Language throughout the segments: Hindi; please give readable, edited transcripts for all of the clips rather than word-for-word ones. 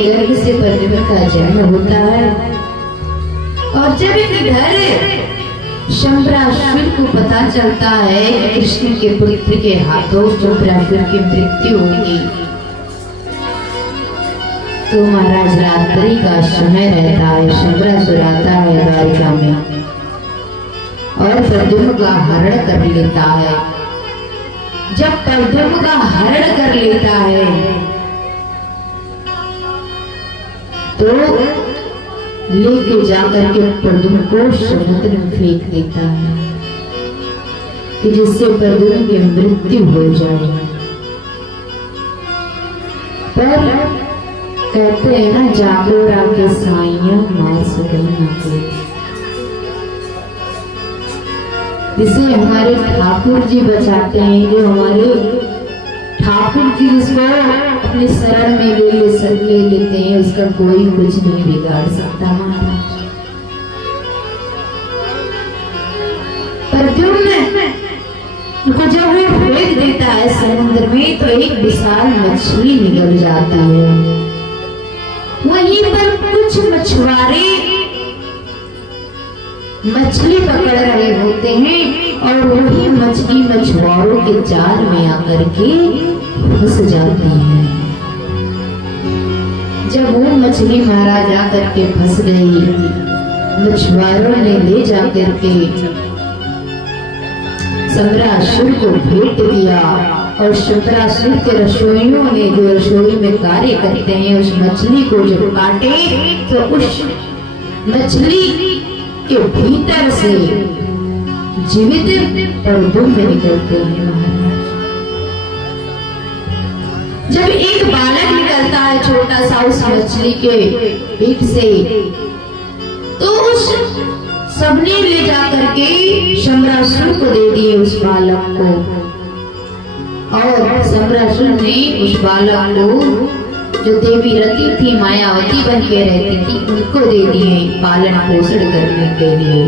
गर्भ से प्रद्युम्न का जन्म होता है। और जब इधर शंबरासुर को पता चलता है कि कृष्ण के पुत्र के हाथों शंबरासुर की मृत्यु होगी, तो महाराज रात्रि का समय रहता है, शंबरासुर आता है द्वारिका में और प्रद्युम्न का हरण कर लेता है। जब प्रद्युम्न का हरण कर लेता है तो लेके जाकर के प्रद्युम्न को समुद्र में फेंक देता है कि जिससे प्रद्युम्न की मृत्यु हो जाए। पर कहते हैं ना, जागो राके साइया मार सके ना कोई। जिसे हमारे ठाकुर जी बचाते हैं, जो हमारे ठाकुर जी जिसको अपने शरण में ले लेते हैं, उसका कोई कुछ नहीं बिगाड़ सकता। महाराज प्रद्युम्न को जब वो फेंक देता है समुद्र में तो एक विशाल मछली निकल जाती है। वहीं पर कुछ मछुआरे मछली पकड़ रहे होते हैं और वही मछली मछुआरों के जाल में आकर के फंस जाती है। जब वो मछली महाराज आकर के फंस गई, मछुआरों ने ले जाकर के शंबरासुर को भेंट दिया और शंबरासुर के रसोइयों ने, जो रसोई में कार्य करते हैं, उस मछली को जब काटे तो उस मछली के भीतर से जीवित प्रद्युम्न निकलते हैं। महाराज जब एक बालक निकलता है छोटा सा उस मछली के पेट से, तो उस सबने ले जाकर के शंबरासुर को दे दिए उस बालक को, और शंबरासुर ने उस बालक को, जो देवी रति थी, मायावती बन के रहती थी, उनको दे दिए पालन पोषण करने के लिए।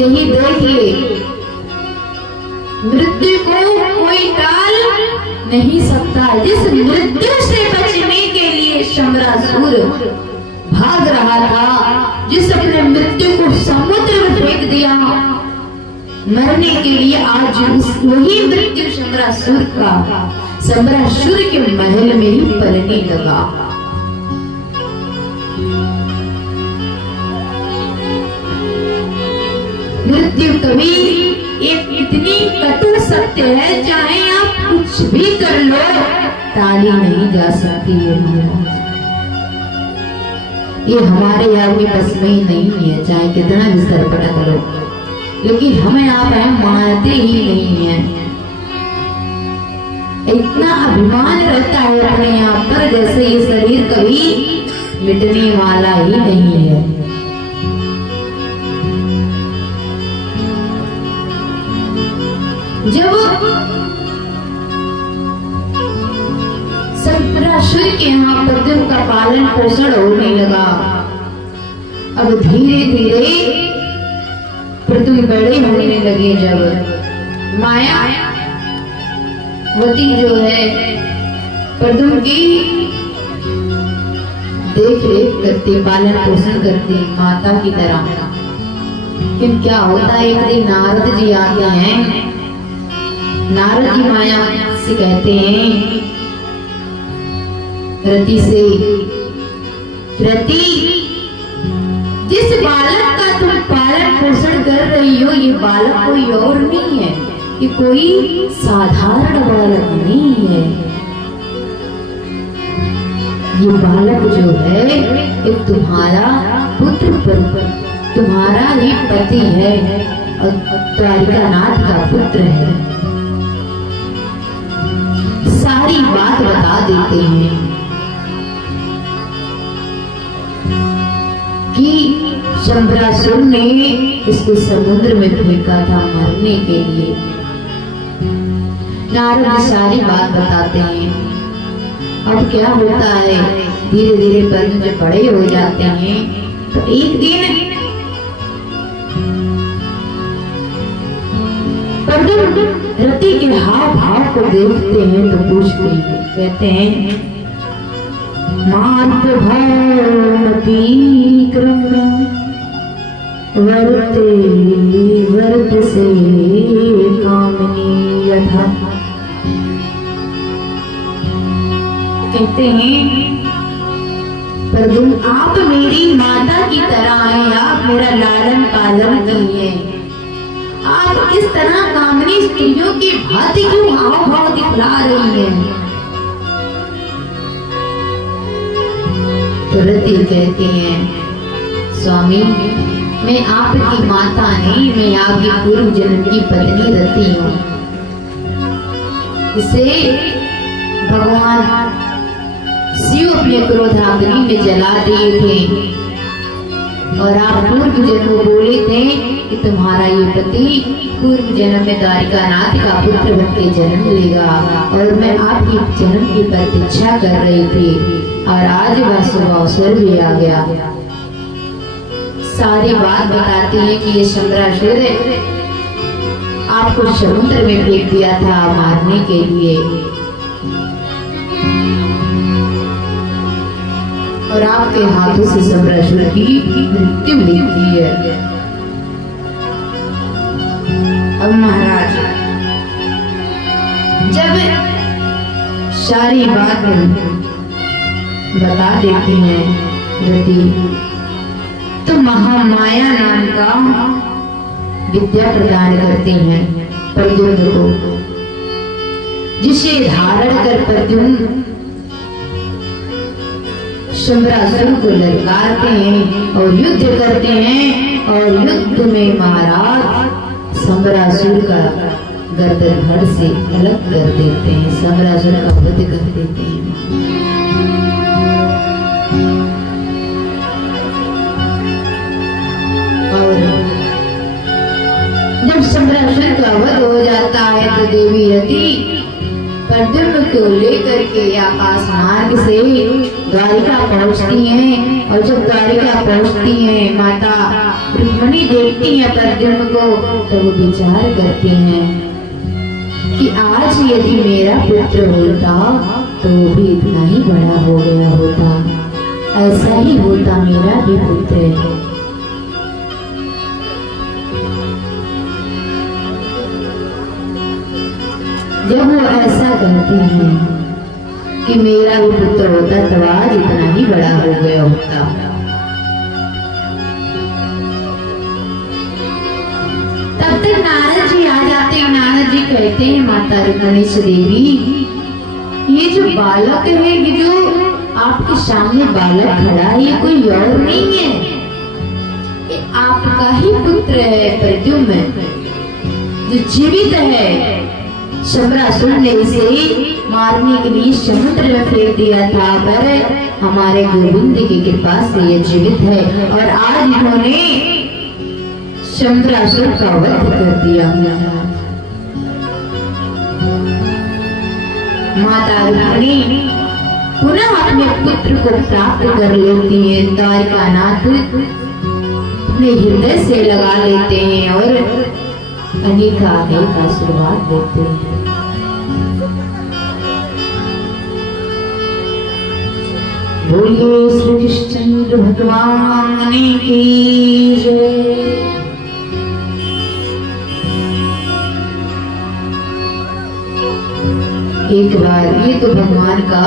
यही देखिए, मृत्यु को कोई टाल नहीं सकता। जिस मृत्यु से बचने के लिए शंबरासुर भाग रहा था, जिस अपने मृत्यु को समुद्र में फेंक दिया मरने के लिए, आज वही मृत्यु शंबरासुर के महल में ही पलने लगा। मृत्यु कभी एक इतनी कटु सत्य है, चाहे आप कुछ भी कर लो, टाली नहीं जा सकती है। ये हमारे यहाँ भी बस में ही नहीं है, चाहे कितना भी सरपटा करो, लेकिन हमें आप मानते ही नहीं है। इतना अभिमान रहता है अपने आप पर, जैसे ये शरीर कभी मिटने वाला ही नहीं है। जब शंबरासुर के यहाँ प्रद्युम्न का पालन पोषण होने लगा, अब धीरे धीरे प्रद्युम्न बड़े होने लगे। जब मायावती जो है प्रद्युम्न की देख रेख करती, पालन पोषण करती माता की तरह। लेकिन क्या होता है, एक दिन नारद जी आते हैं। नारद जी माया से कहते हैं रति से, रति, जिस बालक का तुम पालन पोषण कर रही हो, ये बालक कोई और नहीं है, ये कोई साधारण बालक नहीं है। ये बालक जो है ये तुम्हारा पुत्र, तुम्हारा ही पति है और द्वारिकानाथ का पुत्र है। सारी बात बता देते हैं कि शंबरासुर ने इसको समुद्र में फेंका था मरने के लिए। नारद सारी बात बताते हैं। अब क्या होता है, धीरे धीरे प्रद्युम्न जब बड़े हो जाते हैं तो एक दिन प्रद्युम्न रति के हाव भाव को देखते हैं तो पूछते हैं, कहते हैं मात भावती क्रम्य वर्ते वर्त से कामनी यथा। कहते हैं प्रद्युम्न आप मेरी माता की तरह हैं, आप मेरा लालन पालन कीजिए। आप इस तरह कामनी स्त्रियों की भांति क्यों हाव भाव दिखला रही हैं? तो रति कहती हैं स्वामी मैं आपकी माता नहीं, मैं आपकी पूर्व जन्म की पत्नी रति हूँ। इसे भगवान शिव अपने क्रोधाग्नि में जला दिए थे और आप पूर्व जन्म बोले थे कि तुम्हारा ये पति पूर्व जन्म में द्वारिकानाथ का पुत्र बनके जन्म लेगा और मैं आपकी जन्म की प्रतीक्षा कर रही थी और आज वह शुभ अवसर भी आ गया। सारी बात बताती है कि ये शंबरासुर आपको समुद्र में फेंक दिया था मारने के लिए और आपके हाथों से शंबरासुर की मृत्यु हुई है। अब महाराज जब सारी बात बता देती हैं रति तो महामाया नाम का विद्या प्रदान करते हैं प्रद्युम्न को, जिसे धारण कर प्रद्युम्न शंबरासुर को ललकारते हैं और युद्ध करते हैं और युद्ध में महाराज शंबरासुर का गर्दन धड़ से अलग कर देते हैं, शंबरासुर का वध कर देते हैं। और जब शंबरासुर का वध हो जाता है तो देवी रति प्रद्युम्न को लेकर के आकाश मार्ग से द्वारिका पहुंचती हैं और जब द्वारिका पहुंचती हैं माता रुक्मिणी देखती हैं प्रद्युम्न को तो वो विचार करती हैं कि आज यदि मेरा पुत्र होता तो वो भी इतना ही बड़ा हो गया होता, ऐसा ही होता मेरा भी पुत्र। जब वो ऐसा कहती हैं कि मेरा भी पुत्र होता तो आज इतना ही बड़ा हो गया होता। तब तक नारद जी आ जाते हैं। नारद जी कहते हैं माता गणेश देवी ये जो बालक है, ये जो आपके सामने बालक खड़ा है ये कोई और नहीं है, ये आपका ही पुत्र है प्रद्युम्न जो जीवित है। शंबरासुर ने इसे मारने के लिए समुद्र में फेंक दिया था पर हमारे गोविंद की कृपा से ये जीवित है और आज इन्होंने शंबरासुर का वध कर दिया। माता रुक्मिणी पुनः अपने पुत्र को प्राप्त कर लेती है, द्वारिकानाथ अपने हृदय से लगा लेते हैं और अनेक आशीर्वाद देते हैं। बोलिए श्री कृष्ण भगवान की जय। एक बार ये तो भगवान का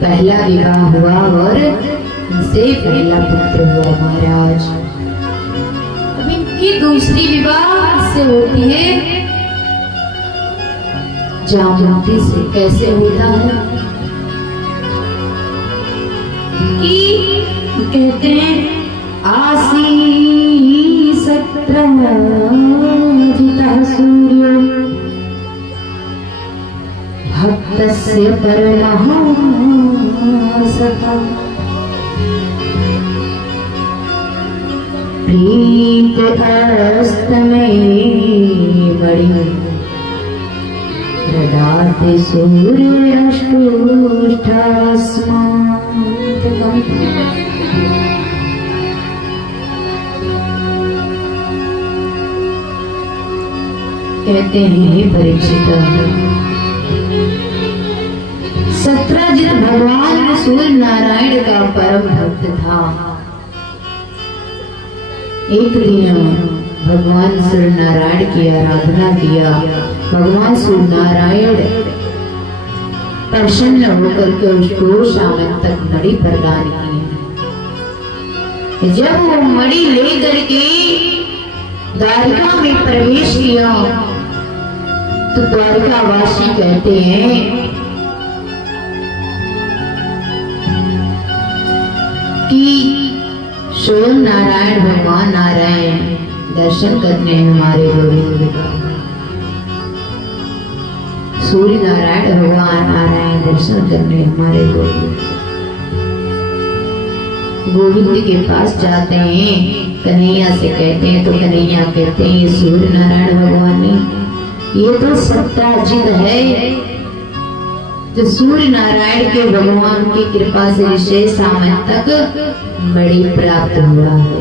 पहला विवाह हुआ और इनसे पहला पुत्र हुआ महाराज। अब इनकी दूसरी विवाह से होती है जामवंती से। कैसे होता है कि कहते हैं आसी 17 जिता सूर्य भक्तस्य परमः सखा प्रीत अस्तमे बड़ी प्रदाते सूर्य कहते हैं हे परीक्षित, सत्यजित भगवान सूर्य नारायण का परम भक्त था। एक दिन भगवान सूर्य नारायण की आराधना किया। भगवान सूर्य नारायण प्रसन्न होकर के उसको शाम तक मणि प्रदान की। जब वो मणि लेकर के द्वारका में प्रवेश किया तो द्वारकावासी कहते हैं कि सूर्य नारायण भगवान नारायण दर्शन करने हमारे गोविंद का। सूर्य नारायण भगवान नारायण दर्शन करने हमारे गोविंद के पास जाते हैं। कन्हैया से कहते हैं तो कन्हैया कहते हैं ये सूर्य नारायण भगवान नहीं, ये तो सत्यजित है जो सूर्य नारायण के भगवान की कृपा से विशेष सामय तक बड़ी प्राप्त हुआ है।